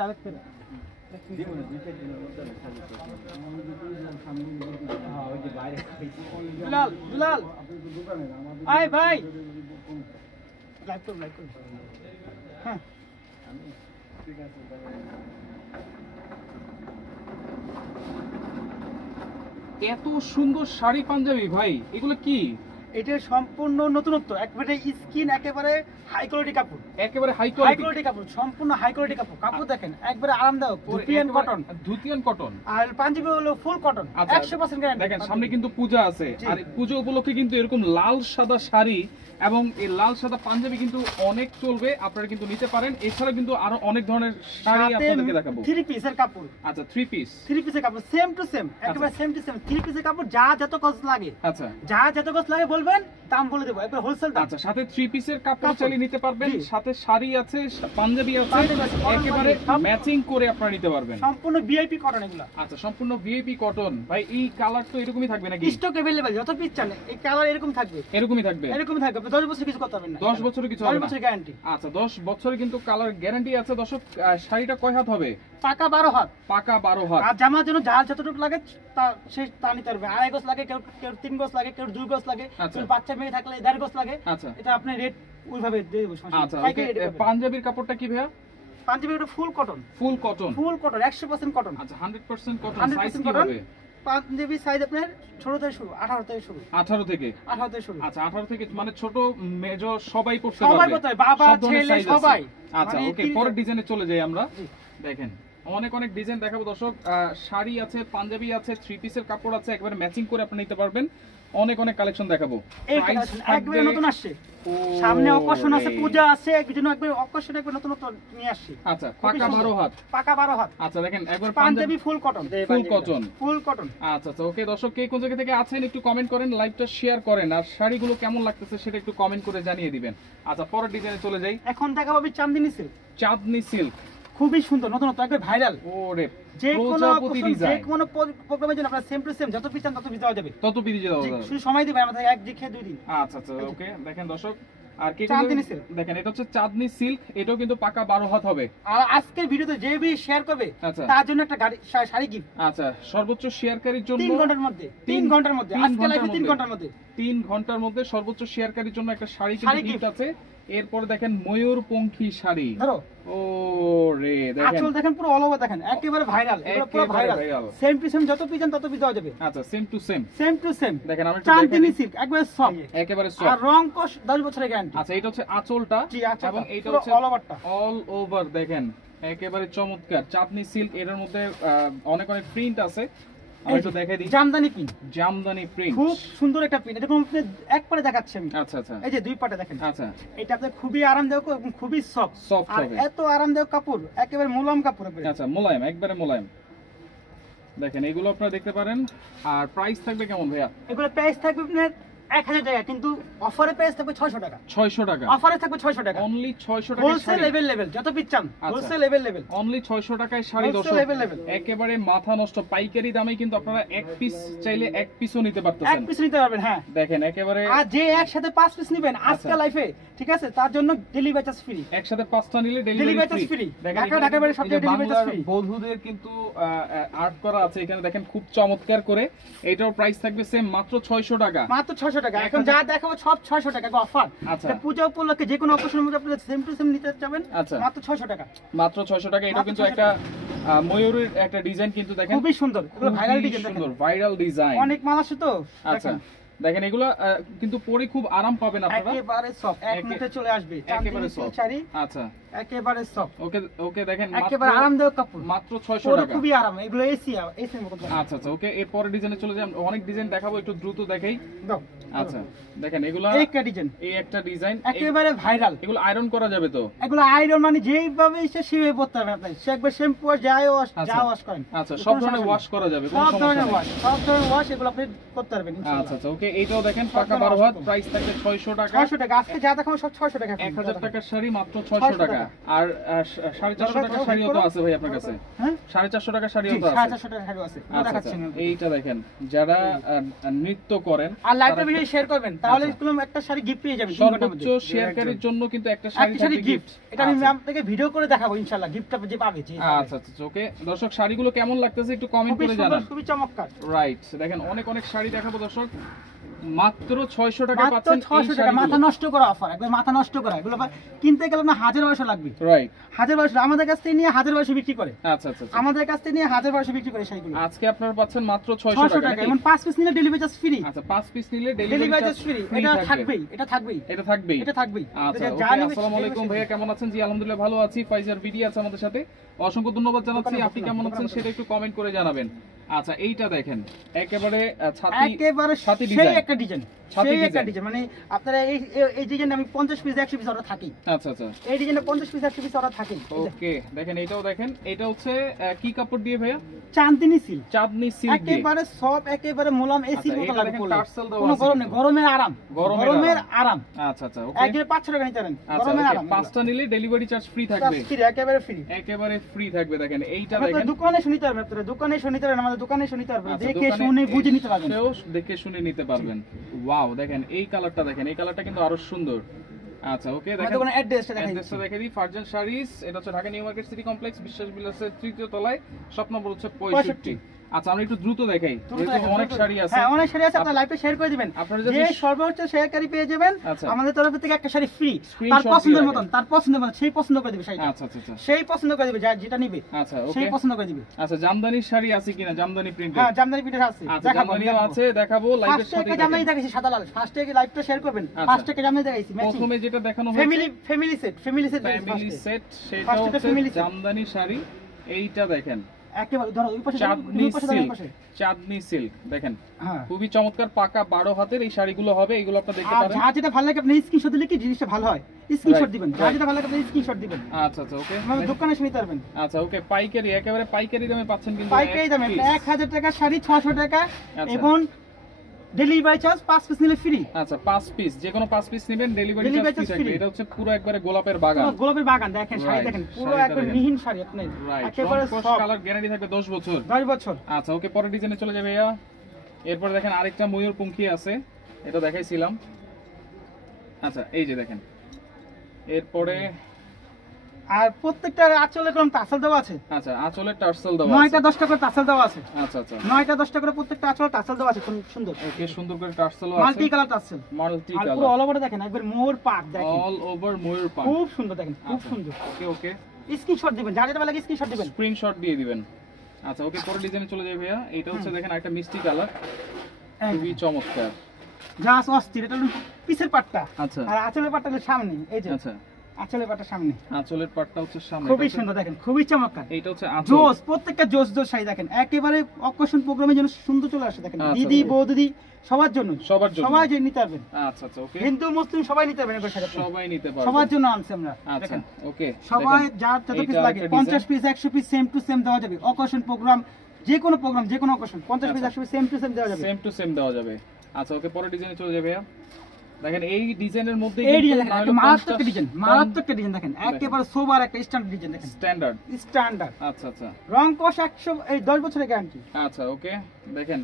Direct করে দুলাল দুলাল আয় ভাই লাইভ করুন হ্যাঁ ঠিক আছে এত সুন্দর শাড়ি পাঞ্জাবি ভাই, এগুলো কি? এটা সম্পূর্ণ নতুনত্ব, একবারে স্কিন, একেবারে হাই কোয়ালিটি কাপড়, একেবারে হাই কোয়ালিটি কাপড়, সম্পূর্ণ হাই কোয়ালিটি কাপড়। কাপড় দেখেন একবারে আরামদায়ক, ধুতিয়ান কটন, ধুতিয়ান কটন, আর পাঞ্জাবি হলো ফুল কটন, 100% গ্যারান্টি। দেখেন সামনে কিন্তু পূজা আছে, আর পূজা উপলক্ষে কিন্তু এরকম লাল সাদা শাড়ি এবং এই লাল সাদা পাঞ্জাবি কিন্তু অনেক চলবে, আপনারা কিন্তু নিতে পারেন। এছাড়া কিন্তু আরো অনেক ধরনের শাড়ি আপনাদেরকে দেখাবো। 3 পিসের কাপড়, আচ্ছা 3 পিসের কাপড় সেম টু সেম, একেবারে সেম টু সেম 3 পিসের কাপড়, যা যত কস্ট লাগে, আচ্ছা যা যত কস্ট লাগে বলবেন, দাম বলে দেব, একবার হোলসেল দাম। আচ্ছা, সাথে 3 পিসের কাপড় চালিয়ে নিতে পারবেন, সাথে শাড়ি আছে, পাঞ্জাবি আছে, একেবারে ম্যাচিং করে আপনারা নিতে পারবেন। সম্পূর্ণ ভিআইপি কটন এগুলো। আচ্ছা, সম্পূর্ণ ভিআইপি কটন। ভাই এই কালার তো এরকমই থাকবে নাকি? স্টক अवेलेबल, যত পিস চান এই কালার এরকম থাকবে, এরকমই থাকবে, এরকমই থাকবে। 10 বছর কিছু করতে পারবেন না, 10 বছরের কিছু হবে না, 10 বছর গ্যারান্টি। আচ্ছা 10 বছরের কিন্তু কালার গ্যারান্টি আছে। দর্শক, শাড়িটা কয় হাত হবে? পাকা 12 হাত, পাকা 12 হাত। আর জামার জন্য যার যতটুকু লাগে তা নিতে পারবে। 2.5 গজ লাগে, কেউ 3 গজ লাগে, কেউ 2 গজ লাগে, কেউ বাচ্চা মেয়ে থাকলে 1.5 গজ লাগে। আচ্ছা, এটা আপনি রেট ওইভাবে দিয়ে দেব। আচ্ছা, পাঞ্জাবির কাপড়টা কি ভাইয়া? পাঞ্জাবি এটা ফুল কটন, ফুল কটন, 100% কটন। আচ্ছা 100% কটন। সাইজ কি হবে? পাঞ্জাবি সাইজ আপনার ছোট থেকে শুরু, 18 থেকে শুরু, 18 থেকে শুরু। আচ্ছা 18 থেকে, মানে ছোট মেজর সবাই পড়তে পারবে, সবাই পড়তে পারবে, বাবা ছেলে সবাই। আচ্ছা ওকে, পরের ডিজাইনে চলে যাই আমরা। দেখেন অনেক অনেক ডিজাইন দেখাবো দর্শক। শাড়ি আছে, পাঞ্জাবি আছে, 3 পিসের কাপড় আছে, একবারে ম্যাচিং করে আপনি নিতে পারবেন। অনেক অনেক কালেকশন দেখাবো। একবারে নতুন আসছে, সামনে অকেশন আছে, পূজা আছে, একজন্য একবার অকেশন একবার নতুন নতুন নিয়ে আসছে। আচ্ছা, পাকা 12 হাত, পাকা 12 হাত। আচ্ছা দেখেন একবার Punjabi full cotton, full cotton. আচ্ছা আচ্ছা ওকে দর্শক, কে কোন জায়গা থেকে আছেন একটু কমেন্ট করেন, লাইভটা শেয়ার করেন, আর শাড়িগুলো কেমন লাগতেছে সেটা একটু কমেন্ট করে জানিয়ে দিবেন। আচ্ছা পরের ডিজাইনে চলে যাই। এখন দেখাবো আমি চাঁদনি সিল্ক। চাঁদনি সিল্ক খুবই সুন্দর, নতুন নতুন, একবার ভাইরাল। ওরে যে কোনো প্রোগ্রামের জন্য আপনারা সেম টু সেম যত পিস চান তত পিস দেওয়া যাবে, তত পিস দেওয়া যাবে, শুধু সময় দিবেন আমাদের, এক দিকে 2 দিন। আচ্ছা আচ্ছা ওকে দেখেন দর্শক, আর কি চাঁদনি সিল্ক দেখেন, এটা হচ্ছে চাঁদনি সিল্ক, এটাও কিন্তু পাকা 12 হাত হবে। আর আজকের ভিডিওতে যে বি শেয়ার করবে তার জন্য একটা শাড়ি গিফট। আচ্ছা, সর্বোচ্চ শেয়ারকারীর জন্য 3 ঘন্টার মধ্যে, 3 ঘন্টার মধ্যে, আজকে লাইভে 3 ঘন্টার মধ্যে, 3 ঘন্টার মধ্যে সর্বোচ্চ শেয়ারকারীর জন্য একটা শাড়ি কিন্তু গিফট আছে। এরপর দেখেন ময়ূরপঙ্খী শাড়ি, ধরো ও রে দেখেন, আঁচল দেখেন পুরো অল ওভার দেখেন, একেবারে ভাইরাল, এগুলো পুরো ভাইরাল। সেম টু সেম যত পিস চান তত পিস দেওয়া যাবে। আচ্ছা সেম টু সেম, দেখেন আমি একটু চাঁদনি সিল্ক, একবারে সফট, একেবারে সফট, আর রং কোশ 10 বছরের গ্যারান্টি। আচ্ছা এটা হচ্ছে আঁচলটা, এবং এইটা হচ্ছে অল ওভারটা, অল ওভার। দেখেন একেবারে চমৎকার চাঁদনি সিল্ক, এর মধ্যে অনেক অনেক প্রিন্ট আছে। আমি একটু দেখাই দিই, জামদানি প্রিন্ট, জামদানি প্রিন্ট, খুব সুন্দর একটা প্রিন্ট। এরকম আপনি একবারে দেখাচ্ছি আমি। আচ্ছা আচ্ছা, এই যে দুই পাটে দেখেন। আচ্ছা এটা আপনাদের খুবই আরামদায়ক এবং খুবই সফট, আর এত আরামদায়ক কাপড়, একেবারে মোলায়েম কাপড়। আচ্ছা মোলায়েম, একবারে মোলায়েম। দেখেন এগুলো আপনারা দেখতে পারেন। আর প্রাইস থাকবে কেমন ভাইয়া? এগুলো প্রাইস থাকবে আপনার 1000 টাকা, কিন্তু অফারে প্রাইস থাকবে 600 টাকা। 600 টাকা অফারে থাকবে 600 টাকা, অনলি 600 টাকা। হোলসেল লেভেল যত পিস চান, হোলসেল লেভেল অনলি 600 টাকায় শাড়ি। দর্শক একেবারে মাথা নষ্ট পাইকারি দামে কিন্তু আপনারা এক পিস চাইলে এক পিসও নিতে পারতেছেন, এক পিস নিতে পারবেন। হ্যাঁ দেখেন একেবারে, আর যে একসাথে 5 পিস নেবেন আজকে লাইফে, ঠিক আছে, তার জন্য ডেলিভারি চার্জ ফ্রি। একসাথে 5টা নিলে ডেলিভারি চার্জ ফ্রি। ঢাকা বাইরে সব ডেলিভারি চার্জ ফ্রি। বধূদের কিন্তু আর্ট করা আছে এখানে, দেখেন খুব চমৎকার করে। এটার প্রাইস থাকবে সেম মাত্র 600 টাকা, মাত্র 600 টাকা। এখন যা দেখাবো সব 600 টাকা অফার। আচ্ছা পূজা উপলক্ষে যে কোনো অকেশনের মধ্যে আপনারা সেম টু সেম নিতে যাবেন, মাত্র 600 টাকা, মাত্র 600 টাকা। এটা কিন্তু একটা ময়ূরের একটা ডিজাইন, কিন্তু দেখেন খুবই সুন্দর, এগুলো ভাইরাল ডিজাইন, সুন্দর ভাইরাল ডিজাইন, অনেক মাল আসে তো। আচ্ছা দেখেন এগুলো কিন্তু পরে খুব আরাম পাবেন আপনারা, একেবারে সফট, এক মিনিটে চলে আসবে, একেবারে সফট শাড়ি। আচ্ছা একেবারে সফট, ওকে ওকে দেখেন একেবারে আরামদায়ক কাপড়, মাত্র 600 টাকা, খুবই আরাম। এগুলো এসির মতো। আচ্ছা আচ্ছা ওকে, এর পরের ডিজাইনে চলে যাই। অনেক ডিজাইন দেখাবো, একটু দ্রুত দেখাই দাও। আচ্ছা দেখেন এগুলো এই একটা ডিজাইন, একেবারে ভাইরাল। এগুলো আয়রন করা যাবে তো? এগুলো আয়রন মানে যেইভাবে ইচ্ছা সেইভাবে পড়তে হবে আপনি, সে একবার শ্যাম্পু যায় ওয়াশ করেন। আচ্ছা সব ধরনের ওয়াশ করা যাবে, সব ধরনের ওয়াশ এগুলো আপনি করতে পারবেন ইনশাআল্লাহ। আচ্ছা আচ্ছা ওকে, ওকে এইটাও দেখেন পাকা 12 হাত, প্রাইস থাকবে 600 টাকা। 600 টাকা আজকে যা দেখাবো সব 600 টাকা। 1000 টাকার শাড়ি মাত্র 600 টাকা। আর 450 টাকার শাড়িও তো আছে ভাই আপনার কাছে। হ্যাঁ 450 টাকার শাড়িও তো আছে। 450 টাকার শাড়ি আছে, আচ্ছা, দেখাচ্ছি আমি। এইটা দেখেন যারা নৃত্য করেন আর লাইভটা ভিডিও শেয়ার করবেন, তাহলে কোনো একটা শাড়ি গিফট পেয়ে যাবেন। সর্বোচ্চ শেয়ারকারীর জন্য কিন্তু একটা শাড়ি থাকবে গিফট। এটা আমি আপনাকে ভিডিও করে দেখাবো ইনশাআল্লাহ, গিফটটা যে পাবে। আচ্ছা আচ্ছা ওকে দর্শক, শাড়িগুলো কেমন লাগতেছে একটু কমেন্ট করে জানান। খুবই চমৎকার। রাইট, দেখেন অনেক অনেক শাড়ি দেখাবো দর্শক, মাত্র 600 টাকা পাচ্ছেন। 600 টাকা মাথা নষ্ট করা অফার, একবার মাথা নষ্ট করা। এগুলো কিনতে গেলে না 1200 লাগবে। রাইট, 1200 আমাদের কাছ থেকে নিয়ে 1200 বিক্রি করে। আচ্ছা আচ্ছা আমাদের কাছ থেকে নিয়ে 1200 বিক্রি করে শাড়িগুলো। আজকে আপনারা পাচ্ছেন মাত্র 600 টাকা। এবং 5 পিস নিলে ডেলিভারি চার্জ ফ্রি। আচ্ছা 5 পিস নিলে ডেলিভারি চার্জ ফ্রি। এটা থাকবেই, এটা থাকবেই, এটা থাকবেই, এটা থাকবেই। আচ্ছা ওকে, আসসালামু আলাইকুম ভাইয়া, কেমন আছেন? জি আলহামদুলিল্লাহ ভালো আছি। ফাইজার ভিডি আছে আমাদের সাথে, অসংখ্য ধন্যবাদ জানাচ্ছি। আপনি কেমন আছেন সেটা একটু কমেন্ট করে জানাবেন। আচ্ছা এইটা দেখেন একেবারে ছাতি সেই একটা ডিজাইন, সেই একটা ডিজাইন, মানে আপনারা এই ডিজাইন আমি 50 পিস 100 পিস অর্ডার থাকি। আচ্ছা আচ্ছা এই ডিজাইনে 50 পিস 100 পিস অর্ডার থাকি। ওকে দেখেন এইটাও দেখেন, এটা হচ্ছে কি কাপড় দিয়ে ভাইয়া? চাঁদনি সিল্ক। চাঁদনি সিল্ক দিয়ে একেবারে সব, একেবারে মোলাম এসির মতো লাগে পড়লে। কোনো গরম গরম নেই, গরমের আরাম, গরমের আরাম। আচ্ছা আচ্ছা ওকে, একবারে 500 টাকা নিতে পারেন, গরমের আরাম। পাঁচটা নিলে ডেলিভারি চার্জ ফ্রি থাকবে। ফ্রি, একেবারে ফ্রি, একেবারে ফ্রি থাকবে। দেখেন এইটা আপনারা দেখেন, দোকানে শুনিতে পারবেন, আপনারা দোকানে শুনিতে পারবেন, আমাদের দোকানে শুনিতে পারবেন, দেখে শুনে বুঝে নিতে পারবেন। দেখে শুনে নিতে পারবেন। ওয়াও দেখেন এই কালারটা দেখেন, এই কালারটা কিন্তু আরো সুন্দর। আচ্ছা ওকে দেখেন দোকানের অ্যাড্রেসটা দেখে দিই। ফারজান শাড়িজ, এটা হচ্ছে Dhaka new market city complex, বিশ্বাস বিলাসের 3য় তলায়, শপ নম্বর হচ্ছে 65। আচ্ছা আমরা একটু দ্রুত দেখাই, যেহেতু অনেক শাড়ি আছে। হ্যাঁ অনেক শাড়ি আছে, আপনারা লাইভে শেয়ার করে দিবেন। যে সর্বোচ্চ শেয়ারকারী পেয়ে যাবেন আমাদের তরফ থেকে একটা শাড়ি ফ্রি, তার পছন্দের মতন, তার পছন্দের মতন সেই পছন্দ করে দিবে শাড়িটা। আচ্ছা আচ্ছা সেই পছন্দ করে দিবে, যেটা নিবে আচ্ছা ওকে সেই পছন্দ করে দিবে। আচ্ছা জামদানি শাড়ি আছে কিনা? জামদানি প্রিন্টেড? হ্যাঁ জামদানি প্রিন্টেড আছে, জামদানিও আছে, দেখাবো লাইভের সাথে। জামদানি দেখাইছি সাদা লাল, ফার্স্ট থেকে লাইভটা শেয়ার করবেন। ফার্স্ট থেকে জামদানি দেখাইছি ম্যাচিং। প্রথমে যেটা দেখানো হয়েছে ফ্যামিলি সেট, ফ্যামিলি সেট, সেটা হচ্ছে জামদানি শাড়ি। এইটা দেখেন একেবারে ধরো ওই পাশে চাঁদনি সিল্ক দেখেন, হ্যাঁ খুবই চমৎকার পাকা 12 হাতের এই শাড়িগুলো হবে। এগুলো আপনারা দেখতে পারেন। যা যেটা ভালো লাগে আপনি স্ক্রিনশট দিলে কি জিনিসটা ভালো হয়, স্ক্রিনশট দিবেন। যা যেটা ভালো লাগে আপনি স্ক্রিনশট দিবেন। আচ্ছা আচ্ছা ওকে, আমাদের দোকানে শুনতে পারবেন। আচ্ছা ওকে, পাইকারি, একেবারে পাইকারি দামে পাচ্ছেন কিন্তু। পাইকারি দামে 1000 টাকা শাড়ি 600 টাকা, এবং ডেলিভারি চার্জ 5 পিস নিলে ফ্রি। আচ্ছা 5 পিস, যে কোনো 5 পিস নেবেন ডেলিভারি চার্জ ফ্রি থাকবে। এটা হচ্ছে পুরো একবারে গোলাপের বাগান, গোলাপের বাগান। দেখেন শাড়ি দেখেন, পুরো একবার মিহিন শাড়ি, আপনি একেবারে সব কালার গ্যারান্টি থাকবে 10 বছর। 10 বছর। আচ্ছা ওকে, পরের ডিজাইনে চলে যাবে ভাইয়া। এরপর দেখেন আরেকটা ময়ূরপঙ্খী আছে, এটা দেখাইছিলাম। আচ্ছা এই যে দেখেন, এরপরে আর প্রত্যেকটা আঁচলে কোন টাসেল দেওয়া আছে। আচ্ছা আঁচলের টাসেল দেওয়া আছে, 9টা 10টা করে টাসেল দেওয়া আছে। আচ্ছা আচ্ছা 9টা 10টা করে প্রত্যেকটা আঁচলে টাসেল দেওয়া আছে, খুব সুন্দর। ওকে, সুন্দর করে টাসেল আছে, মাল্টি কালার টাসেল, মাল্টি আর কালার পুরো অল ওভার দেখেন একবার মোর পাক দেখেন, অল ওভার ময়ূর পাক, খুব সুন্দর দেখেন, খুব সুন্দর। ওকে ওকে, স্ক্রিনশট দিবেন, যা যেটা ভালো লাগে স্ক্রিনশট দিবেন, স্ক্রিনশট দিয়ে দিবেন। আচ্ছা ওকে, পরের ডিজাইনে চলে যাবে ভাইয়া। এটা হচ্ছে দেখেন একটা মিষ্টি কালার, খুবই চমৎকার, যা অস্থির। এটা হলো পিছের পাটটা, আচ্ছা, আর আঁচলের পাটটা হলো সামনে। এই যে আচ্ছা আঁচলের পাটটা সামনে, আঁচলের পাটটা হচ্ছে সামনে, খুবই সুন্দর দেখেন, খুবই চমৎকার। এইটা হচ্ছে আঁচল, জোস, প্রত্যেকটা জোস জোস শাড়ি দেখেন, একেবারে অকেশন প্রোগ্রামের জন্য সুন্দর চলে আসে। দেখেন দিদি বৌদি সবার জন্য, সবাই যে নিতে পারবেন। আচ্ছা আচ্ছা ওকে, হিন্দু মুসলিম সবাই নিতে পারবেন, এবার শাড়ি সবাই নিতে পারবে, সবার জন্য আনছি আমরা। আচ্ছা ওকে, সবাই যার যত পিস লাগে 50 piece 100 piece same to same দেওয়া যাবে। অকেশন প্রোগ্রাম, যে কোনো প্রোগ্রাম, যে কোনো occasion 50 piece 100 piece same to same দেওয়া যাবে, সেম টু সেম দেওয়া যাবে। আচ্ছা ওকে, পরের ডিজাইনে চলে যাবে ভাইয়া। দেখেন এই ডিজাইনের মধ্যে এই ডিজাইন দেখেন, একটা মারাত্মক ডিজাইন, মারাত্মক ডিজাইন দেখেন, একেবারে সোবার একটা স্ট্যান্ডার্ড ডিজাইন দেখেন, স্ট্যান্ডার্ড। আচ্ছা আচ্ছা, রং কষ 100, এই 10 বছরের গ্যারান্টি। আচ্ছা ওকে দেখেন,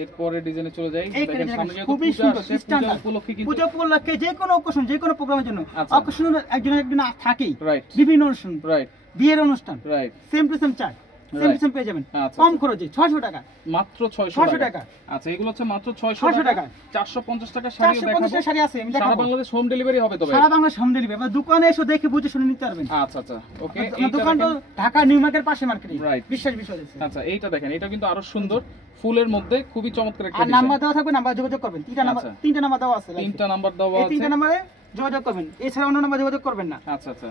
এরপরে ডিজাইনে চলে যাই। দেখেন সামনে যেহেতু খুবই সুন্দর স্ট্যান্ডার্ড উপলক্ষে, কিন্তু পূজা উপলক্ষে যে কোনো অকেশন, যে কোনো প্রোগ্রামের জন্য অকেশন একজন থাকেই, রাইট, বিভিন্ন অনুষ্ঠান, রাইট, বিয়ের অনুষ্ঠান, রাইট, সেম টু সেম চাই, সেম টু সেম পেয়ে যাবেন কম খরচে 600 টাকা, মাত্র 600 টাকা। আচ্ছা এগুলো হচ্ছে মাত্র 600 টাকা। 450 টাকা শাড়ি দেখাবো, 450 শাড়ি আছে, আমি দেখাবো। সারা বাংলাদেশ হোম ডেলিভারি হবে, তবে সারা বাংলাদেশ হোম ডেলিভারি, মানে দোকানে এসে দেখে বুঝে শুনে নিতে পারবেন। আচ্ছা আচ্ছা ওকে, এই দোকানটা ঢাকা নিউ মার্কেটের পাশে মার্কেটে, রাইট, বিশ্বাস বিষয় আছে। আচ্ছা এইটা দেখেন, এটা কিন্তু আরো সুন্দর, ফুলের মধ্যে খুবই চমৎকার একটা ডিজাইন। আর নাম্বার দেওয়া থাকবে, নাম্বার যোগাযোগ করবেন। তিনটা নাম্বার দেওয়া আছে, তিনটা নাম্বার দেওয়া আছে, এই তিনটা নম্বরে যোগাযোগ করবেন, এছাড়া অন্য নাম্বার যোগাযোগ করবেন না। আচ্ছা আচ্ছা,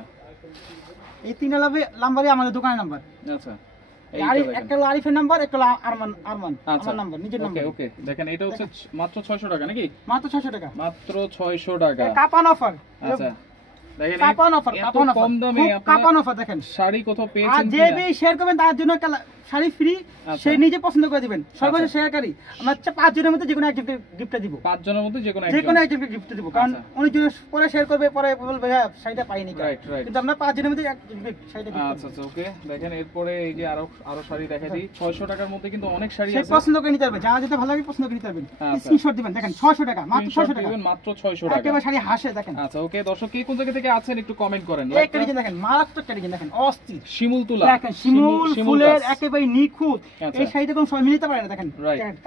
এই তিনটা নাম্বারই আমাদের দোকানের নাম্বার। আচ্ছা একটা হলো আরিফের নাম্বার, একটা হলো আরমান আমার নাম্বার, নিজের নাম্বার। ওকে দেখেন, এটা হচ্ছে মাত্র 600 টাকা নাকি? মাত্র 600 টাকা, মাত্র 600 টাকা, কাপান অফার। আচ্ছা দেখেন কাপান অফার, কাপান অফার, কম দামে কাপান অফার দেখেন। শাড়ি কোথাও আর পেয়েছেন যে বে শেয়ার করবেন তার জন্য শাড়ি ফ্রি, সে নিজে পছন্দ করে দিবেন। সর্বোচ্চ শেয়ারকারী আমরা 5 জনের মধ্যে যে কোনো একজনকে গিফট দিব। 5 জনের মধ্যে যে কোনো একজনকে গিফট দিব, কারণ উনি যদি পরে শেয়ার করবে, পরে বলবে হ্যাঁ শাড়িটা পাইনি, কিন্তু আমরা 5 জনের মধ্যে একজনকে শাড়িটা গিফট আচ্ছা আচ্ছা ওকে। দেখেন এরপরে এই যে আরো শাড়ি দেখাই দিই। 600 টাকার মধ্যে কিন্তু অনেক শাড়ি আছে, সে পছন্দ করে নিতে পারবে, যা যেটা ভালো লাগে পছন্দ করে নিতে পারবেন। স্ক্রিনশট দিবেন, দেখেন 600 টাকা, মাত্র 600 টাকা, মাত্র 600 টাকা, একেবারে শাড়ি হাসে দেখেন। আচ্ছা ওকে দর্শক কে কোন জায়গা থেকে আছেন একটু কমেন্ট করেন। একটা ডিজাইন দেখেন, মারাত্মক একটা ডিজাইন দেখেন, অস্থির শিমুল তুলা, দেখেন শিমুল ফুলের একেবারে নিখুঁত। এই শাড়িটা কোন সময় মিলতে পারে না, দেখেন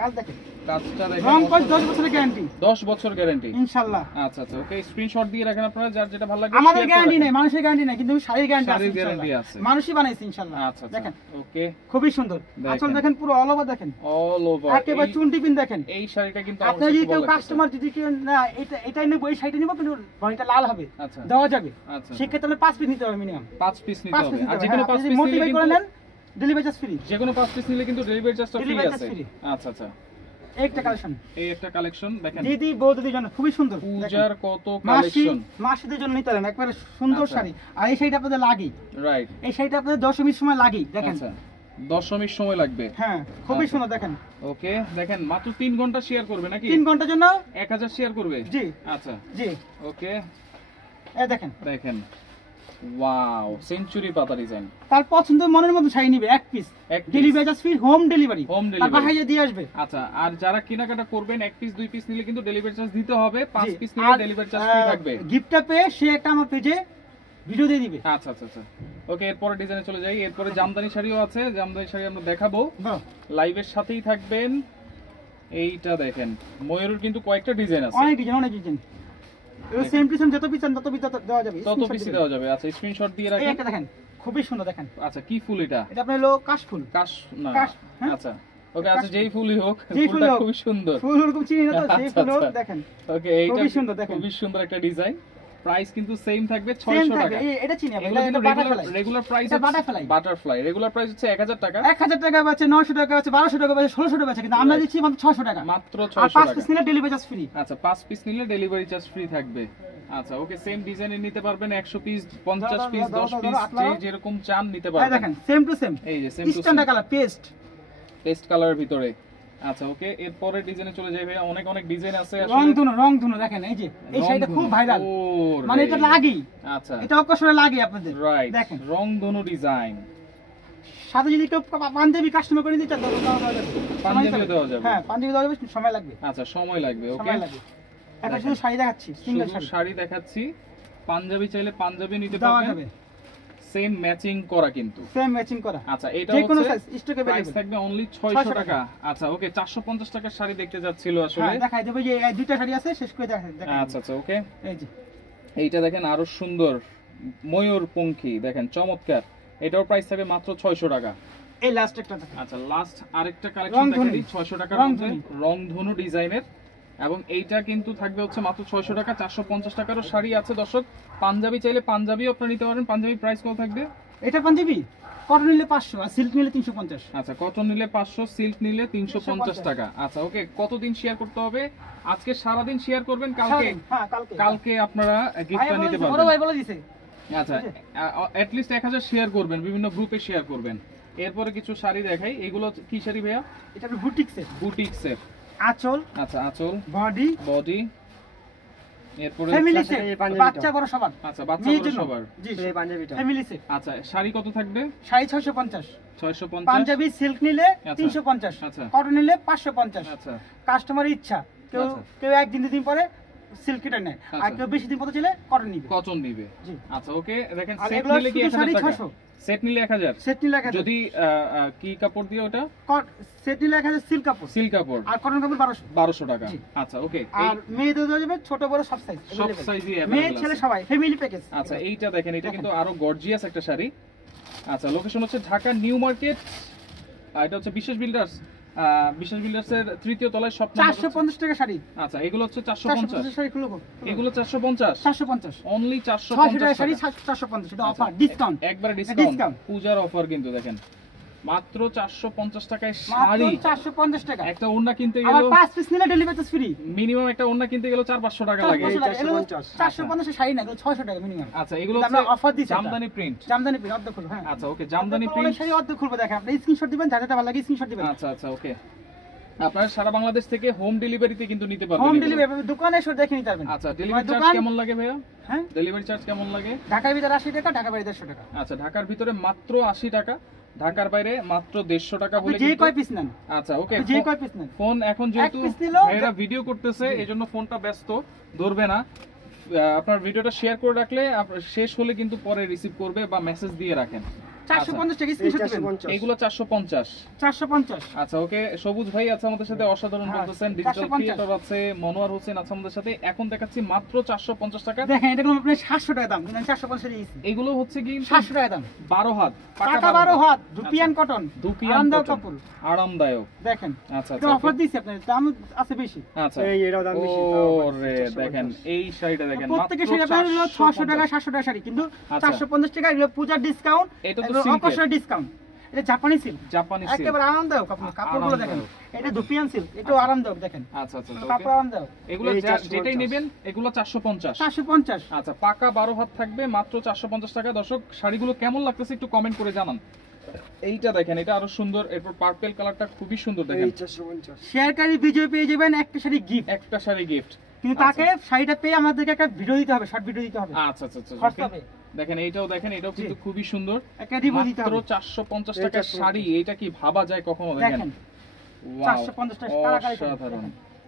কাজ দেখেন, কাজটা দেখেন, রং কস 10 বছরের গ্যারান্টি, 10 বছর গ্যারান্টি ইনশাআল্লাহ। আচ্ছা আচ্ছা ওকে, স্ক্রিনশট দিয়ে রাখেন আপনারা, যার যেটা ভালো লাগে। আমাদের গ্যারান্টি নাই, মানুষের গ্যারান্টি নাই, কিন্তু শাড়ির গ্যারান্টি আছে, শাড়ির গ্যারান্টি আছে, মানুষই বানাইছে ইনশাআল্লাহ। আচ্ছা দেখেন ওকে, খুবই সুন্দর। আসল দেখেন পুরো অল ওভার, দেখেন অল ওভার একেবারে চুনটি পিন দেখেন। এই শাড়িটা কিন্তু আপনি যদি কেউ কাস্টমার যদি কেউ না এটাই নেব, এই শাড়িটা নিব, কিন্তু বডিটা লাল হবে, আচ্ছা দেওয়া যাবে। আচ্ছা সেক্ষেত্রে আপনি 5 পিস নিতে হবে, মিনিমাম 5 পিস নিতে হবে। আর যে কোনো 5 পিস মোটিভেট নিলে করে কিন্তু নেন, ডেলিভারি চার্জ ফ্রি। যে কোনো 5 পিস নিলে কিন্তু ডেলিভারি চার্জটা ফ্রি আছে। আচ্ছা আচ্ছা, একটা কালেকশন, এই একটা কালেকশন দেখেন, দিদি বৌদিদের জন্য খুবই সুন্দর। পূজার কত কালেকশন, মাসিদের জন্য নিতে পারেন, একবারে সুন্দর শাড়ি। আর এই শাড়িটা আপনাদের লাগেই, রাইট, এই শাড়িটা আপনাদের দশমীর সময় লাগেই, দেখেন। আচ্ছা দশমীর সময় লাগবে, হ্যাঁ খুবই সুন্দর দেখেন। ওকে দেখেন মাত্র 3 ঘন্টা শেয়ার করবে নাকি? 3 ঘন্টার জন্য 1000 শেয়ার করবে। জি আচ্ছা জি ওকে, এই দেখেন দেখেন ওয়াও, সেঞ্চুরি পাতা ডিজাইন। তার পছন্দ মনের মতো শাড়ি নিবে, এক piece, delivery charge free, home delivery, তার বাসায় দিয়ে আসবে। আচ্ছা, আর যারা কেনাকাটা করবেন 1 পিস 2 পিস নিলে কিন্তু ডেলিভারি চার্জ দিতে হবে, 5 পিস নিলে ডেলিভারি চার্জ ফ্রি থাকবে। গিফটটা পেয়ে সে একটা আমার পেজে ভিডিও দিয়ে দিবে। আচ্ছা আচ্ছা আচ্ছা ওকে, এরপরে ডিজাইনে চলে যাই। এরপরে জামদানি শাড়িও আছে, জামদানি শাড়ি আমরা দেখাবো, লাইভের সাথেই থাকবেন। এইটা দেখেন ময়ূরের কিন্তু কয়েকটা ডিজাইন আছে, অনেক ডিজাইন সেম টু সেম, যত পিস চান তত পিস দেওয়া যাবে, তত পিস দেওয়া যাবে। আচ্ছা স্ক্রিনশট দিয়ে রাখেন। এটা দেখেন খুবই সুন্দর দেখেন। আচ্ছা কি ফুল এটা? এটা আপনার হলো কাশফুল, কাশ না, আচ্ছা ওকে, আচ্ছা যেই ফুলই হোক, ফুলটা খুব সুন্দর, ফুল এরকম চিনি না তো, সেই ফুল হোক দেখেন। ওকে এইটা খুবই সুন্দর দেখেন, খুবই সুন্দর একটা ডিজাইন। প্রাইস কিন্তু সেম থাকবে 600 টাকা। এটা চিনি আমরা, এটা রেগুলার প্রাইস হচ্ছে বাটারফ্লাই, রেগুলার প্রাইস হচ্ছে 1000 টাকা, 1000 টাকা আছে, 900 টাকা আছে, 1200 টাকা আছে, 1600 টাকা আছে, কিন্তু আমরা দিচ্ছি মাত্র 600 টাকা, মাত্র 600 টাকা। 5 পিস নিলে ডেলিভারি চার্জ ফ্রি। আচ্ছা 5 পিস নিলে ডেলিভারি চার্জ ফ্রি থাকবে। আচ্ছা ওকে, সেম ডিজাইনে নিতে পারবেন, 100 পিস 50 পিস 10 পিস যেরকম চান নিতে পারবেন। দেখেন সেম টু সেম, এই যে same to same standard colour, paste কালারের ভিতরে। আচ্ছা ওকে, এরপরে ডিজাইনে চলে যাই ভাই, অনেক অনেক ডিজাইন আছে আসলে। রং ধুনো দেখেন, এই যে এই শাড়িটা খুব ভাইরাল, মানে এটা লাগেই। আচ্ছা এটা অকশনে লাগে আপনাদের, রাইট, দেখেন রং ধনু ডিজাইন। সাথে যদি কেউ পাঞ্জাবি কাস্টমার করে দিতে চান তাহলে পাঞ্জাবি দেওয়া যাবে। হ্যাঁ পাঞ্জাবি দেওয়া যাবে, সময় লাগবে। আচ্ছা সময় লাগবে, ওকে সময় লাগবে। এটা শুধু শাড়ি দেখাচ্ছি, সিঙ্গেল শাড়ি দেখাচ্ছি। পাঞ্জাবি চাইলে পাঞ্জাবি নিতে পারবেন, সেম ম্যাচিং করা, কিন্তু সেম ম্যাচিং করা। আচ্ছা এটা হচ্ছে প্রাইস থাকবে অনলি 600 টাকা। আচ্ছা ওকে, 450 টাকার শাড়ি দেখতে যাচ্ছিল আসলে, হ্যাঁ দেখাই দেব, যে এই দুইটা শাড়ি আছে, শেষ করে দেখাই। আচ্ছা আচ্ছা ওকে, এই যে এইটা দেখেন আরো সুন্দর ময়ূর পঙ্খী, দেখেন চমৎকার, এটার প্রাইস থাকবে মাত্র 600 টাকা। এই লাস্ট একটা দেখেন। আচ্ছা লাস্ট আরেকটা কালেকশন দেখাই 600 টাকার মধ্যে, রংধনু ডিজাইনের, এবং এইটা কিন্তু থাকবে হচ্ছে মাত্র 600 টাকা। 450 টাকারও শাড়ি আছে দর্শক। পাঞ্জাবি চাইলে পাঞ্জাবিও আপনারা নিতে পারেন। পাঞ্জাবি প্রাইস কত থাকবে? এটা পাঞ্জাবি কটন নিলে 500 আর সিল্ক নিলে 350। আচ্ছা কটন নিলে 500, সিল্ক নিলে 350 টাকা। আচ্ছা ওকে, কতদিন শেয়ার করতে হবে? আজকে সারা দিন শেয়ার করবেন, কালকে কালকে আপনারা গিফটটা নিতে পারবেন। বড় ভাই বলে দিয়েছে। আচ্ছা এট লিস্ট 1000 শেয়ার করবেন, বিভিন্ন গ্রুপে শেয়ার করবেন। এরপরে কিছু শাড়ি দেখাই। এগুলো কি শাড়ি ভাইয়া? এটা বুটিক সেট, বুটিক সেট, আঁচল, আচ্ছা আঁচল, বডি, এরপরে ফ্যামিলি সেট, বাচ্চা বড় সবার। আচ্ছা বাচ্চা বড় সবার, জি এই পাঞ্জাবিটা ফ্যামিলি সেট। আচ্ছা শাড়ি কত থাকবে? শাড়ি 650, পাঞ্জাবি সিল্ক নিলে 350, আচ্ছা কটন নিলে 550। আচ্ছা কাস্টমারের ইচ্ছা, কেউ একদিন দুদিন পরে সিল্কটা নেয়, আর কেউ বেশি দিন পরে চলে কটন নিবে, কটন নিবে। আচ্ছা ওকে, দেখেন সেট নিলে কি 1000 টাকা? সেট নিলে 1000, সেট নিলে 1000। যদি কি কাপড় দিয়ে ওটা? সেট নিলে 1000 সিল্ক কাপড়, আর কটন কাপড় 1200 টাকা। আচ্ছা ওকে, আর মেয়েদের দেওয়া যাবে ছোট বড় সব সাইজ, সব সাইজই अवेलेबल, মেয়ে ছেলে সবাই, ফ্যামিলি প্যাকেজ। আচ্ছা এইটা দেখেন, এটা কিন্তু আরো গর্জিয়াস একটা শাড়ি। আচ্ছা লোকেশন হচ্ছে ঢাকা নিউ মার্কেট, এটা হচ্ছে বিশেষ বিল্ডার্স, বিশেষ বিল্ডার্স এর তৃতীয় তলায় শপ নাম্বার। 450 টাকা শাড়ি। আচ্ছা এগুলো হচ্ছে 450 শাড়ি খুলবো, এগুলো 450 অনলি 450 টাকা শাড়ি, 450 এটা অফার, ডিসকাউন্ট, একবারে ডিসকাউন্ট, পূজার অফার কিন্তু দেখেন মাত্র 450 টাকায় শাড়ি, মাত্র 450 টাকা। একটা ওড়না কিনতে আবার গেল 5 পিস নিলে ডেলিভারি চার্জ ফ্রি। মিনিমাম একটা ওড়না কিনতে গেল 400-500 টাকা লাগে। 450 শাড়ি না, 600 টাকা মিনিমাম। আচ্ছা, এগুলো আমরা অফার দিচ্ছি। জামদানি প্রিন্ট, জামদানি প্রিন্ট অর্ধ খুলবো। হ্যাঁ, আচ্ছা ওকে, জামদানি প্রিন্ট শাড়ি অর্ধ খুলবো। দেখেন আপনি স্ক্রিনশট দিবেন, যাতে ভালো লাগে স্ক্রিনশট দিবেন। আচ্ছা আচ্ছা ওকে, আপনারা সারা বাংলাদেশ থেকে হোম ডেলিভারিতে কিন্তু নিতে পারবেন। হোম ডেলিভারি দোকানে এসে দেখে নিতে পারবেন। আচ্ছা, ডেলিভারি চার্জ কেমন লাগে ভাইয়া? হ্যাঁ, ডেলিভারি চার্জ কেমন লাগে? ঢাকার ভিতরে 80 টাকা, ঢাকার বাইরে 150 টাকা। আচ্ছা, ঢাকার ভিতরে মাত্র 80 টাকা, ঢাকার বাইরে মাত্র 150 টাকা বলে যে কয় পিস নেন। আচ্ছা ওকে, যে কয় পিস নেন। ফোন এখন যেহেতু ভাইরা ভিডিও করতেছে এজন্য ফোনটা ব্যস্ত, ধরবে না। আপনার ভিডিওটা শেয়ার করে রাখলে শেষ হলে কিন্তু পরে রিসিভ করবে বা মেসেজ দিয়ে রাখেন। 450 টাকা স্ক্রিনশট দিবেন। এগুলো 450। 450। আচ্ছা ওকে, সবুজ ভাই আছে আমাদের সাথে, অসাধারণ বলতেছেন। ডিজিটাল ক্রিয়েটর আছে মনোয়ার হোসেন আছে আমাদের সাথে। এখন দেখাচ্ছি মাত্র 450 টাকা। দেখেন এটা আপনি 700 টাকা দাম, কিন্তু 450 দিয়েছি। এগুলো হচ্ছে কি 700 টাকা দাম, 12 হাত পাকা 12 হাত, দুপিয়ান কটন, আরামদায়ক কাপড়, আরামদায়ক। দেখেন আচ্ছা এটা অফার দিছি, আপনার দাম আছে বেশি। আচ্ছা, এই এটাও দাম বেশি। ওরে দেখেন এই শাড়িটা দেখেন, প্রত্যেকটা শাড়ি আপনার 600 টাকা 700 টাকা শাড়ি, কিন্তু 450 টাকা এগুলো পূজার ডিসকাউন্ট। এটা তো অকর্ষণীয় ডিসকাউন্ট। এটা জাপানি সিল্ক, জাপানি সিল্ক, একেবারে আরামদায়ক। আপনি কাপড়গুলো দেখেন, এটা দুপিয়ান সিল্ক, এটা আরামদায়ক দেখেন। আচ্ছা আচ্ছা, কাপড় আরামদায়ক। এগুলো যেটাই নেবেন এগুলো 450। 450। আচ্ছা, পাকা 12 হাত থাকবে মাত্র 450 টাকা। দর্শক, শাড়িগুলো কেমন লাগতেছে একটু কমেন্ট করে জানান। এইটা দেখেন, এটা আরো সুন্দর, এরপর পার্পল কালারটা খুবই সুন্দর দেখেন। 450 শেয়ারকারী বিজয় পেয়ে যাবেন একটা শাড়ি গিফট। একটা শাড়ি গিফট, কিন্তু তাকে শাড়িটা পেয়ে আমাদেরকে একটা ভিডিও দিতে হবে, শর্ট ভিডিও দিতে হবে। আচ্ছা আচ্ছা আচ্ছা, হোয়াটসঅ্যাপে দেখেন এইটাও দেখেন, এটাও কিন্তু খুবই সুন্দর। একটা রিভিউ দিতে মাত্র হবে। 450 টাকার শাড়ি, এটা কি ভাবা যায় কখনো? দেখেন দেখেন ওয়াও, 450 টাকা কারাকারি অসাধারণ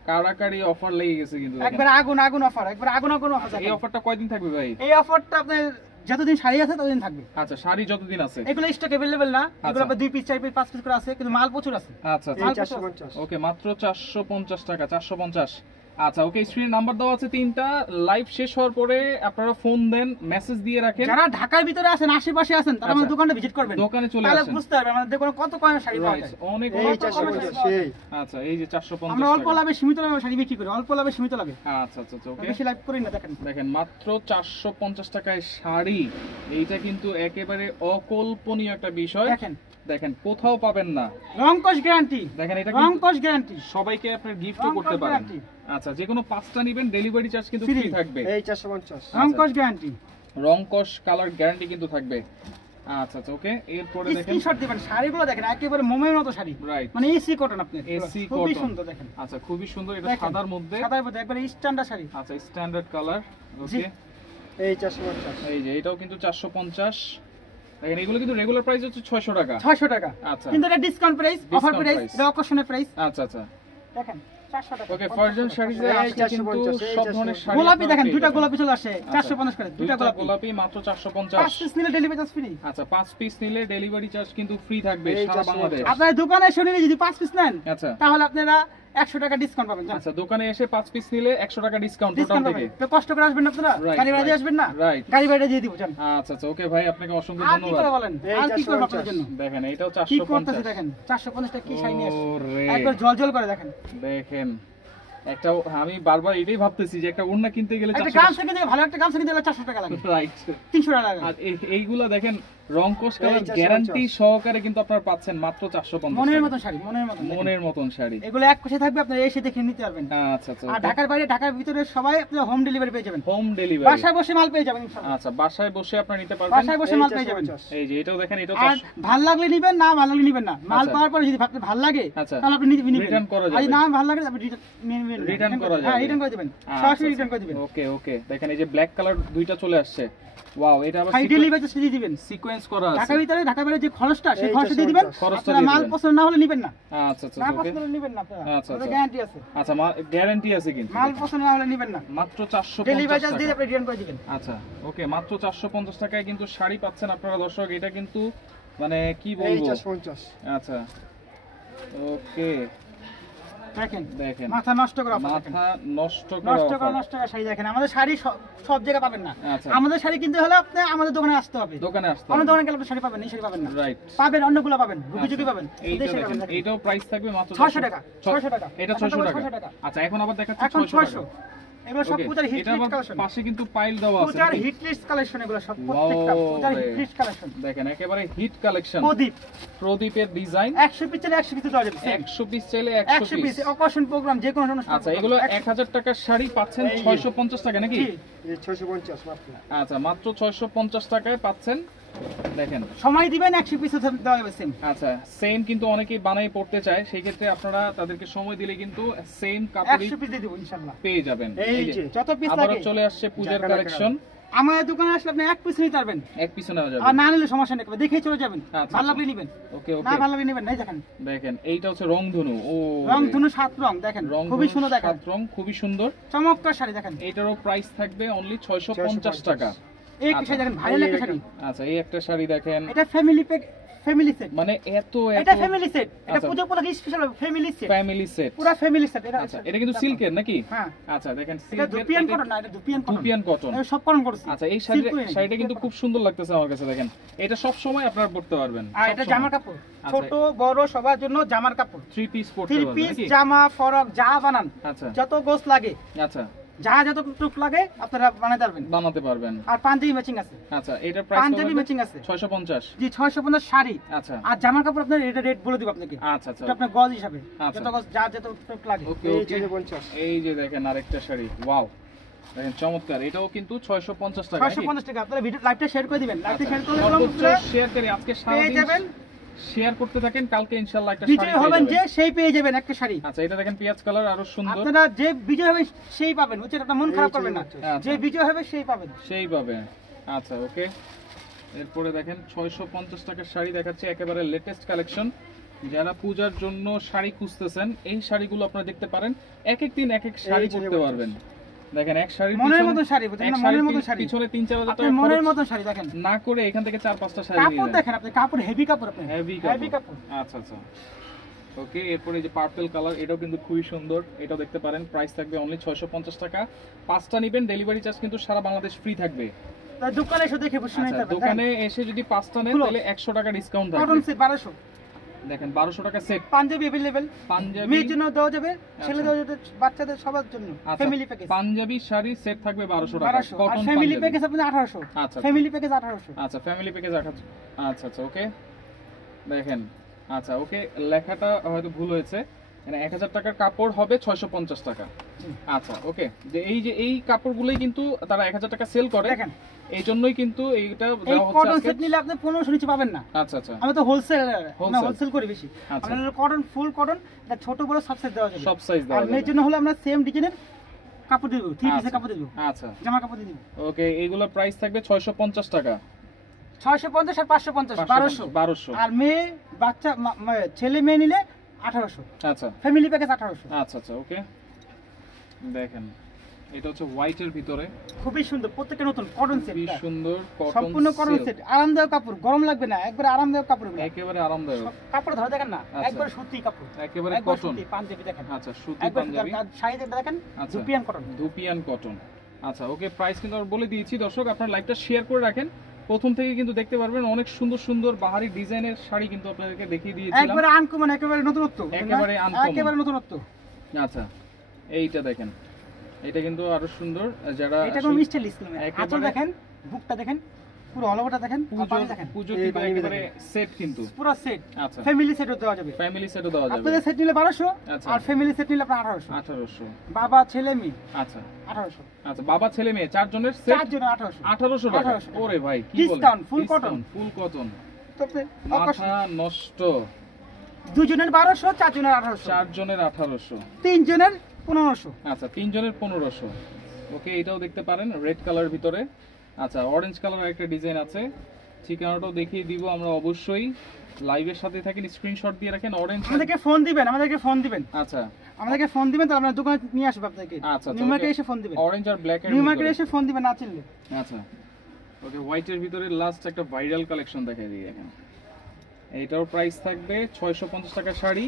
কারাকারি অফার লেগে গেছে কিন্তু দেখেন। একবার আগুন আগুন অফার, একবার আগুন আগুন অফার। এই অফারটা কয়দিন থাকবে ভাই? এই অফারটা আপনার যতদিন শাড়ি আছে ততদিন থাকবে। আচ্ছা, শাড়ি যতদিন আছে। এগুলো স্টক अवेलेबल না, এগুলো আপনার 2 পিস 4 পিস 5 পিস করে আছে, কিন্তু মাল প্রচুর আছে। আচ্ছা আচ্ছা, 450। ওকে, মাত্র 450 টাকা, 450। আচ্ছা ওকে, স্ক্রিনে নাম্বার দেওয়া আছে 3টা। লাইভ শেষ হওয়ার পরে আপনারা ফোন দেন, মেসেজ দিয়ে রাখেন। যারা ঢাকার ভিতরে আছেন, আশেপাশে আছেন, তারা আমাদের দোকানে ভিজিট করবেন, দোকানে চলে তাহলে আসেন, বুঝতে পারবেন আমাদের দোকানে কত কম শাড়ি পাওয়া যায়। অনেক এই 450 সেই। আচ্ছা, এই যে 450 আমরা অল্প লাভে সীমিত লাভে শাড়ি বিক্রি করি, অল্প লাভে সীমিত লাভে। আচ্ছা আচ্ছা ওকে, বেশি লাভ করি না। দেখেন দেখেন মাত্র 450 টাকায় শাড়ি, এইটা কিন্তু একেবারে অকল্পনীয় একটা বিষয়। দেখেন দেখেন কোথাও পাবেন না। রংকশ গ্যারান্টি, দেখেন এটা রংকশ গ্যারান্টি, সবাইকে আপনার গিফটও করতে পারেন। আচ্ছা, যে কোনো 5টা নেবেন, ডেলিভারি চার্জ কিন্তু ফ্রি থাকবে। এই 450 রংকশ গ্যারান্টি, রংকশ কালার গ্যারান্টি কিন্তু থাকবে। আচ্ছা আচ্ছা ওকে, এরপরে দেখেন স্ক্রিনশট দিবেন। শাড়িগুলো দেখেন একেবারে মোমের মতো শাড়ি, রাইট, মানে এসি কটন। আপনি এসি খুবই কটন, সুন্দর দেখেন। আচ্ছা খুবই সুন্দর, এটা দেখেন, সাদার মধ্যে, সাদার মধ্যে একবারে স্ট্যান্ডার্ড শাড়ি। আচ্ছা স্ট্যান্ডার্ড কালার। জি। ওকে, এই 450 এই যে এটাও কিন্তু 450। দেখেন এগুলো কিন্তু রেগুলার প্রাইস হচ্ছে 600 টাকা। 600 টাকা, আচ্ছা, কিন্তু এটা discount price, offer price, price। এটা আকর্ষণীয় প্রাইস। আচ্ছা আচ্ছা দেখেন 400 টাকা। ওকে, ফারজান শাড়িতে এই আজকে কিন্তু 450, সব ধরনের শাড়ি গোলাপি আপনারা দেখেন, পেয়ে দুইটা যাবেন। গোলাপি চলে আসে 450 করে, দুইটা দুইটা গোলাপি। গোলাপি মাত্র 5 450। পিস নিলে ডেলিভারি চার্জ ফ্রি। আচ্ছা, 5 পিস নিলে ডেলিভারি চার্জ কিন্তু ফ্রি থাকবে এই সারা 450 বাংলাদেশ। আপনার দোকানে এসে নিলে যদি 5 পিস নেন, আচ্ছা তাহলে আপনারা 100 টাকা ডিসকাউন্ট পাবেন। আচ্ছা, দোকানে এসে 5 পিস নিলে 100 টাকা ডিসকাউন্ট টোটাল ডিসকাউন্ট থেকে। পাবেন। তো কষ্ট করে আসবেন না আপনারা, Right, গাড়ি ভাড়া দিয়ে right, আসবেন না, right। গাড়ি ভাড়া দিয়ে দিব জান। আচ্ছা আচ্ছা ওকে ভাই, আপনাকে অসংখ্য আর কি ধন্যবাদ। করে বলেন, এই আর কি করব 450 আপনাদের জন্য? দেখেন এটাও কি করতেছে 450। দেখেন, 450 টাকা কি শাড়ি নিয়ে আসছে, ওরে, একবার জলজল করে দেখেন। দেখেন একটা, আমি বারবার এটাই ভাবতেছি যে একটা ওড়না কিনতে গেলে একটা গামছা কিনতে ভালো একটা গামছা কিনতে গেলে 400 টাকা লাগে, রাইট, 300 টাকা লাগে। আর এইগুলা দেখেন রংকশ কালার 450 গ্যারান্টি সহকারে কিন্তু আপনারা পাচ্ছেন মাত্র 450 মনের টাকা। মতন শাড়ি, মনের মতন দেখেন। মনের মতন শাড়ি, এগুলো এক পাশে থাকবে, আপনারা এসে দেখে নিতে পারবেন। আচ্ছা আচ্ছা, আর ঢাকার বাইরে, ঢাকার ভিতরে সবাই আপনারা হোম ডেলিভারি পেয়ে যাবেন, হোম ডেলিভারি, বাসায় বসে মাল পেয়ে যাবেন ইনশাআল্লাহ। আচ্ছা বাসায় বসে আপনারা নিতে পারবেন। বাসায় বসে মাল পেয়ে যাবেন। এই যে এটাও দেখেন, এটাও আর ভালো লাগলে নিবেন, না ভালো লাগলে নিবেন না। মাল আচ্ছা। পাওয়ার পরে যদি ভাবতে ভালো লাগে, আচ্ছা। তাহলে আপনি নিবেন। Return করা যাবে। আর যদি না ভালো লাগে আপনি রিটার্ন করা যাবে। হ্যাঁ, রিটার্ন করে দিবেন, সরাসরি রিটার্ন করে দিবেন। ওকে ওকে, দেখেন এই যে ব্ল্যাক কালার দুইটা চলে আসছে। ওয়াও, এটা আবার হাই ডেলিভারি চার্জ দিয়ে দিবেন। সিকোয়েন্স করা আছে। ঢাকার ভিতরে, ঢাকার বাইরে যে খরচটা, সেই এই খরচটা দিয়ে দিবেন। 450 খরচটা আপনারা দিয়ে মাল দিবেন। পছন্দ না হলে নিবেন না, আচ্ছা আচ্ছা না ওকে, পছন্দ হলে নিবেন না আপনারা, আচ্ছা, ওটা আচ্ছা। গ্যারান্টি আছে। আচ্ছা গ্যারান্টি আছে কিন্তু। মাল পছন্দ না হলে নিবেন না, মাত্র 450 ডেলিভারি চার্জ দিয়ে টাকা। আপনি রিটার্ন করে দিবেন। আচ্ছা ওকে, মাত্র 450 টাকায় কিন্তু শাড়ি পাচ্ছেন আপনারা দর্শক। এটা কিন্তু মানে কি এই বলবো। 450 আচ্ছা ওকে, দেখেন দেখেন মাথা নষ্ট করা offer দেখেন। মাথা নষ্ট নষ্ট করা করা offer। নষ্ট করা শাড়ি দেখেন। আমাদের শাড়ি সব জায়গায় পাবেন না। আচ্ছা। আমাদের শাড়ি কিনতে হলে আপনি আমাদের দোকানে আসতে হবে। দোকানে আসতে অন্য হবে। দোকানে গেলে আপনি শাড়ি পাবেন না, এই শাড়ি পাবেন না। রাইট, পাবেন অন্যগুলো পাবেন, রুগী পাবেন, এইটা এই শাড়ি দেখেন, পাবেন দেখেন। এইটাও প্রাইস থাকবে মাত্র 600 টাকা, 600 টাকা। এটা এখন 600 তো টাকা। 600 টাকা। আচ্ছা, এখন আবার দেখাচ্ছি এখন 600 টাকা। এগুলো সব Okay, পূজার হিট এটা আবার কালেকশন, পাশে কিন্তু পাইল দেওয়া আছে পূজার নাকি? হিট লিস্ট কালেকশন, এগুলো সব প্রত্যেকটা পূজার হিট লিস্ট কালেকশন। দেখেন একেবারে হিট কালেকশন, প্রদীপ প্রদীপের ডিজাইন 100 পিস চাইলে 100 পিস দেওয়া যাবে, 100 পিস চাইলে 100 100 পিস পিস। অকেশন প্রোগ্রাম যে কোনো অনুষ্ঠান। আচ্ছা এগুলো 1000 টাকার শাড়ি পাচ্ছেন এই যে। 650 টাকা নাকি? জি, এই 650 মাত্র। আচ্ছা মাত্র 650 টাকায় পাচ্ছেন। দেখেন সময় দিবেন 100 পিস দেওয়া যাবে সেম। আচ্ছা সেম কিন্তু অনেকেই বানাই পড়তে চায়, সেই ক্ষেত্রে আপনারা তাদেরকে সময় দিলে কিন্তু সেম কাপড়ই 100 পিস দিয়ে দেব ইনশাআল্লাহ। পেয়ে যাবেন। এই এই যে যে যত পিস আবারও লাগে চলে আসছে পূজার জাকালা কালেকশন, আমাদের দোকানে আসলে আপনি এক পিস নিতে পারবেন, এক পিছু নেওয়া যাবে। আর না নিলে সমস্যা নেই, দেখেই চলে যাবেন। আচ্ছা, ভালো লাগলে নেবেন, ওকে না ওকে। ভালো লাগলে নেবেন না। এই দেখেন দেখেন এইটা হচ্ছে রংধনু, ও রং ধনু 7 রং, দেখেন খুবই সুন্দর, দেখেন 7 রং খুবই সুন্দর। চমৎকার শাড়ি দেখেন। এইটারও প্রাইস থাকবে অনলি 650 টাকা। এই একটা শাড়ি দেখেন, ভাইরাল একটা শাড়ি। আচ্ছা এই একটা শাড়ি দেখেন, এটা ফ্যামিলি প্যাক, ফ্যামিলি সেট, মানে এত এটা ফ্যামিলি সেট, এটা আচ্ছা। পূজা উপলক্ষে special family set, family set. পুরো ফ্যামিলি সেট। আচ্ছা এটা কিন্তু সিল্কের নাকি? হ্যাঁ, আচ্ছা দেখেন এটা সিল্কের, দুপিয়ান কটন না, এটা দুপিয়ান কটন, দুপিয়ান কটন। এটা সব কটন করছে। আচ্ছা এই Silk করে নেই, শাড়িটা কিন্তু দুপিয়ান খুব সুন্দর লাগতেছে আমার কাছে। দেখেন এটা সব সময় আপনারা পড়তে পারবেন। আর এটা সবসময়। জামার কাপড়, আচ্ছা। ছোট বড় সবার জন্য জামার কাপড়। 3 পিস পড়তে 3 পারবেন পিস নাকি? জামা ফরক যা বানান, আচ্ছা যত গোছ লাগে, আচ্ছা যা যতটুক লাগে আপনারা বানাতে পারবেন। বানাতে পারবেন। আর পাঞ্জাবি ম্যাচিং আছে, আচ্ছা এটার প্রাইস পাঞ্জাবি ম্যাচিং আছে 650। জি 650 শাড়ি। আচ্ছা আর জামার কাপড় আপনার এটা রেট বলে দিব আপনাকে, আচ্ছা আচ্ছা এটা আপনার গজ হিসাবে, আচ্ছা। যত গজ যা যতটুক লাগে। ওকে এই ওকে। 650। এই যে দেখেন আরেকটা শাড়ি, ওয়াও দেখেন চমৎকার, এটাও কিন্তু 650 টাকা নাকি? 650 টাকা। আপনারা ভিডিও লাইভটা শেয়ার করে দিবেন, লাইভটা আচ্ছা, শেয়ার করলে সর্বোচ্চ শেয়ার করি আজকে পেয়ে সারাদিন যাবেন, শেয়ার করতে থাকেন, কালকে ইনশাআল্লাহ একটা শাড়ি বিজয় পেয়ে হবেন যে যাবেন। সেই পেয়ে যাবেন একটা শাড়ি। আচ্ছা এটা দেখেন পেঁয়াজ কালার আরো সুন্দর, আপনারা যে বিজয় হবে সেই পাবেন, বুঝছেন? আপনার মন খারাপ করবেন না, আচ্ছা। যে বিজয় হবে সেই পাবেন। সেইভাবে। আচ্ছা ওকে। এরপরে দেখেন 650 টাকার শাড়ি দেখাচ্ছে, একেবারে লেটেস্ট কালেকশন। যারা পূজার জন্য শাড়ি খুঁজতেছেন এই শাড়িগুলো আপনারা দেখতে পারেন, এক এক দিন এক এক শাড়ি এই যে পরতে পারবেন। দেখেন এক শাড়ি মনের মতো শাড়ি, বুঝছেন না? মনের মতো শাড়ি, পিছনে 3-4 হাজার আপনি টাকা মনের খরচ মতো শাড়ি দেখেন। না করে এখান থেকে 4-5টা শাড়ি নিয়ে কাপড় নেন। দেখেন আপনি, কাপড় হেভি কাপড়, আপনি হেভি হেভি কাপড়। আচ্ছা আচ্ছা ওকে। এরপরে এই যে পার্পল কালার, এটাও কিন্তু খুবই সুন্দর, এটাও দেখতে পারেন। প্রাইস থাকবে অনলি 650 টাকা। 5টা নেবেন, ডেলিভারি চার্জ কিন্তু সারা বাংলাদেশ ফ্রি থাকবে। তাই দোকানে এসে দেখে বুঝে নিতে আচ্ছা পারবেন। দোকানে এসে যদি 5টা নেন খুলো। তাহলে 100 টাকা ডিসকাউন্ট কটন থাকবে। সেট 1200, দেখেন 1200 টাকা সেট। পাঞ্জাবি अवेलेबल, পাঞ্জাবি মেয়ের জন্য দেওয়া যাবে, ছেলে আচ্ছা। দেওয়া যাবে, বাচ্চাদের সবার জন্য। আচ্ছা, family package Punjabi sari set থাকবে 1200 টাকা 1200, আর কটন ফ্যামিলি পাঞ্জাবি। প্যাকেজ আপনাদের 1800। আচ্ছা ফ্যামিলি প্যাকেজ 1800। আচ্ছা ফ্যামিলি প্যাকেজ 1800। আচ্ছা আচ্ছা ওকে। দেখেন আচ্ছা ওকে, লেখাটা হয়তো ভুল হয়েছে, মানে 1000 টাকার কাপড় হবে 650 টাকা। আচ্ছা ওকে, যে এই কাপড়গুলোই কিন্তু তারা 1000 টাকা সেল করে, দেখেন এই জন্যই কিন্তু এইটা এই দেওয়া হচ্ছে কটন আজকে। সেট নিলে আপনি 1500 নিচে পাবেন না। আচ্ছা আচ্ছা আমি তো হোলসেল, আমরা Wholesale। হোলসেল করি বেশি। আচ্ছা। আপনাদের কটন ফুল কটন, এটা ছোট বড় সব সাইজ দেওয়া যাবে। সব সাইজ আর দেওয়া মেয়ের যাবে। জন্য হলে আমরা সেম ডিজাইনের কাপড় দিয়ে দেবো, 3 পিসের আচ্ছা। কাপড় দিয়ে দেবো, আচ্ছা জামা কাপড় দিয়ে দেবো। ওকে, এইগুলোর প্রাইস থাকবে 650 টাকা। 650 আর 550 1200। 1200। আর মেয়ে বাচ্চা ছেলে মেয়ে নিলে 1800। আচ্ছা ফ্যামিলি প্যাকেজ 1800। আচ্ছা আচ্ছা ওকে। দেখেন এটা হচ্ছে হোয়াইটের ভিতরে, খুবই সুন্দর, প্রত্যেকটা নতুন কটন সেট, খুবই সুন্দর কটন সম্পূর্ণ কটন silk। সেট, আরামদায়ক কাপড়, গরম লাগবে না, একবারে আরামদায়ক কাপড় এগুলো। একেবারে আরামদায়ক, কাপড় ধরে দেখেন না, আচ্ছা। একবারে সুতি কাপড়, একেবারে একবার কটন। সুতি। পাঞ্জাবি দেখেন, আচ্ছা সুতি একবার সুতি। পাঞ্জাবি, আর শাড়ি দেখেন আচ্ছা। Dupion cotton. ধুপিয়ান কটন। আচ্ছা ওকে, প্রাইস কিন্তু আমরা বলে দিয়েছি। দর্শক আপনার লাইভটা শেয়ার করে রাখেন, প্রথম থেকে কিন্তু দেখতে পারবেন অনেক সুন্দর সুন্দর বাহারি ডিজাইনের শাড়ি কিন্তু আপনাদেরকে দেখিয়ে দিয়েছিলাম। একবারে আনকমন, একেবারে নতুনত্ব, একেবারে uncommon। একেবারে নতুনত্ব। আচ্ছা এইটা দেখেন, এটা কিন্তু আরো সুন্দর। যারা এটা কোন মিস্টাইল ইসলাম, একেবারে- আঁচল দেখেন, বুকটা দেখেন, পুরো অলওভারটা দেখেন, আর পানি দেখেন, পুজো এই কিন্তু বানিয়ে একেবারে সেট কিন্তু। পুরো সেট। আচ্ছা ফ্যামিলি সেটও দেওয়া যাবে, ফ্যামিলি সেটও দেওয়া যাবে আপনাদের সেট নিলে 1200, আচ্ছা। আর ফ্যামিলি সেট নিলে আপনার 1800। 1800। বাবা ছেলে মেয়ে আচ্ছা 1800, আচ্ছা, বাবা ছেলে মেয়ে চারজনের সেট চারজনে 1800। 1800 টাকা। 1800 টাকা। ওরে ভাই কি বলেন, Discount, full cotton। ফুল কটন, তো মাথা নষ্ট। দুজনের 1200, চারজনের 1800, চারজনের 1800। তিনজনের 1500। আচ্ছা তিনজনের 1500। ওকে, এটাও দেখতে পারেন রেড কালার ভিতরে। আচ্ছা অরেঞ্জ কালার একটা ডিজাইন আছে, ঠিকানাটাও দেখিয়ে দিব আমরা অবশ্যই। লাইভের সাথে থাকেন, স্ক্রিনশট দিয়ে রাখেন। অরেঞ্জ, আমাদেরকে ফোন দিবেন, আমাদেরকে ফোন দিবেন, আচ্ছা আমাদেরকে ফোন দিবেন, তাহলে আমরা দোকানে নিয়ে আসবো আপনাদেরকে। আচ্ছা, নিউ মার্কেটে এসে ফোন দিবেন, অরেঞ্জ আর ব্ল্যাক এর নিউ মার্কেটে ভিতরে। এসে ফোন দিবেন না চিনলে। আচ্ছা ওকে, হোয়াইটের ভিতরে লাস্ট একটা ভাইরাল কালেকশন দেখাই দিই। দেখেন এইটার প্রাইস থাকবে 650 টাকা শাড়ি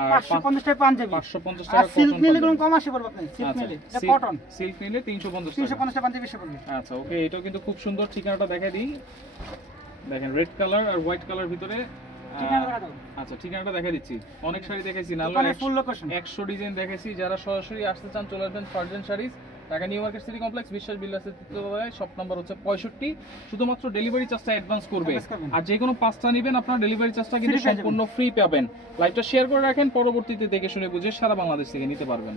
আর 550 টাকা পাঞ্জাবি, 550 আর টাকা সিল্ক কটন নিলে কোনো পাঞ্জাবি। কম আসে পড়বে আপনার, সিল্ক আচ্ছা নিলে এটা কটন সিল্ক নিলে 350 টাকা। 350 টাকা পাঞ্জাবি এসে পড়বে। আচ্ছা ওকে, এটাও কিন্তু খুব সুন্দর। ঠিকানাটা দেখাই দিই। দেখেন রেড কালার আর হোয়াইট কালার ভিতরে। ঠিকানা দেখা দাও, আচ্ছা ঠিকানাটা দেখা দিচ্ছি। অনেক শাড়ি দেখাইছি, না দোকানের ফুল লোকেশন। 100 ডিজাইন দেখেছি। যারা সরাসরি আসতে চান চলে আসবেন Farzan saris, Dhaka new market city complex বিশ্বাস বিল্ডার্সের তৃতীয়তলায় শপ নাম্বার হচ্ছে 65। শুধুমাত্র ডেলিভারি চার্জটা অ্যাডভান্স করবে, আর যে কোনো 5টা নেবেন আপনার ডেলিভারি চার্জটা কিন্তু সম্পূর্ণ ফ্রি পাবেন। লাইভটা শেয়ার করে রাখেন, পরবর্তীতে দেখে শুনে বুঝে সারা বাংলাদেশ থেকে নিতে পারবেন।